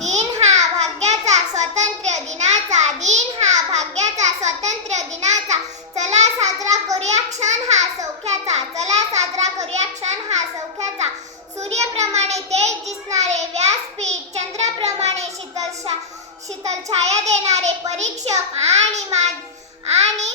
दिन हा भाग्याचा स्वातंत्र्य दिनाचा दिन हा भाग्याचा स्वातंत्र्य दिनाचा. चला साजरा करूया क्षण हा सौख्याचा चला साजरा करूया क्षण हा सौख्याचा. सूर्यप्रमाणे तेज दिसणारे व्यासपीठ चंद्राप्रमाणे शीतल शा- शीतल छाया देणारे परीक्षक आणि मा आणि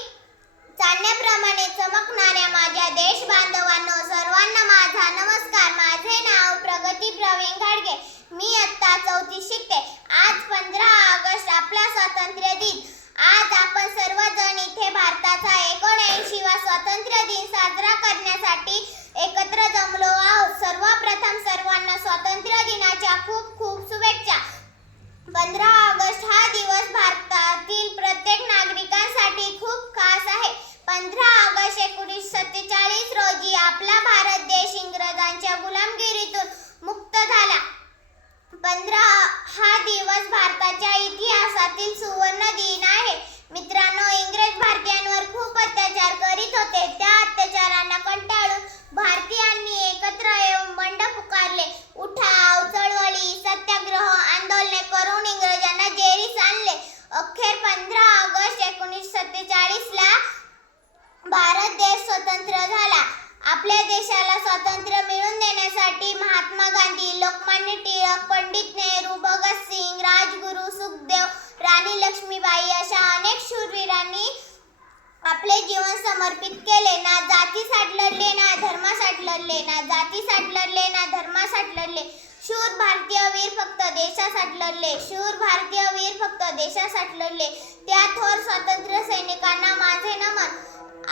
चांदण्याप्रमाणे चमकणाऱ्या माझ्या देश बांधवांनो सर्वांना माझा नमस्कार. माझे नाव प्रगती प्रवीण घाडगे. मी आत्ता चौथी शिकते आज पंधरा ऑगस्ट आपला स्वातंत्र्य दिन आज आपण सर्वजण इथे भारताचा एकोणऐंशीवा स्वातंत्र्य दिन साजरा करण्यासाठी एकत्र जमलो आहोत सर्वप्रथम सर्वांना स्वातंत्र्य दिनाच्या खूप खूप शुभेच्छा पंधरा ऑगस्ट हा दिवस भारतातील प्रत्येक नागरिकांसाठी खूप खास आहे पंधरा ऑगस्ट एकोणीसशे सत्तेचाळीस रोजी आपला भारत देश इंग्रजांच्या गुलामगिरीतून मुक्त झाला. पंधरा हा दिवस भारताच्या इतिहासातील सुवर्ण दिन आहे. मित्रांनो इंग्रज भारतीयांवर खूप अत्याचार करीत होते. त्या अत्याचारांना कंटाळून भारतीयांनी एकत्र येऊन बंड पुकारले. उठाव चळवळी सत्याग्रह आंदोलने करून इंग्रजांना जेरीस आणले. अखेर पंधरा ऑगस्ट एकोणीसशे सत्तेचाळीस ला भारत देश स्वतंत्र झाला आपल्या देशाला स्वातंत्र्य मिळवून देण्यासाठी महात्मा गांधी लोकमान्य टिळक पंडित नेहरू भगतसिंग राजगुरू सुखदेव राणी लक्ष्मीबाई अशा अनेक शूरवीरांनी आपले जीवन समर्पित केले. ना जातीसाठी लढले ना धर्मासाठी लढले ना जातीसाठी लढले ना धर्मासाठी लढले. शूर भारतीय वीर फक्त देशासाठी लढले. शूर भारतीय वीर फक्त देशासाठी लढले. त्या थोर स्वातंत्र्य सैनिकांना माझे नमन.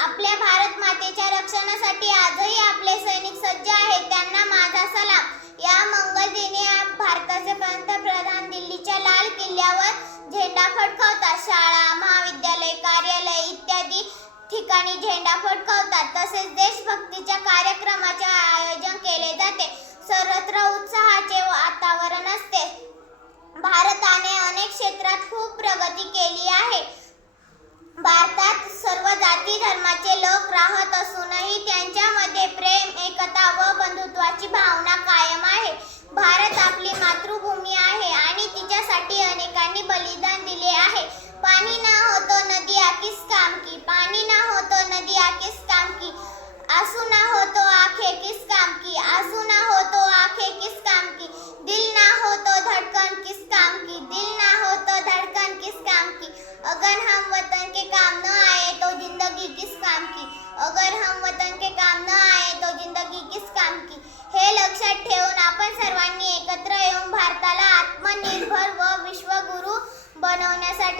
आपल्या भारत मातेच्या रक्षणासाठी आजही आपले सैनिक सज्ज आहेत. त्यांना माझा सलाम. झेंडा फडकवतात. शाळा महाविद्यालय कार्यालय इत्यादी ठिकाणी झेंडा फडकवतात. तसेच देशभक्तीच्या कार्यक्रमाचे आयोजन केले जाते. सर्वत्र उत्साहाचे वातावरण असते. भारताने अनेक क्षेत्रात खूप प्रगती केली आहे. भारतात तिच्यासाठी अनेकांनी बलिदान दिले आहे. पाणी ना होतो नदी आकीस काम की. पाणी ना होतो नदी आकीस काम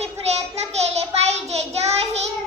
प्रयत्न केले पाहिजे. जय हिंद.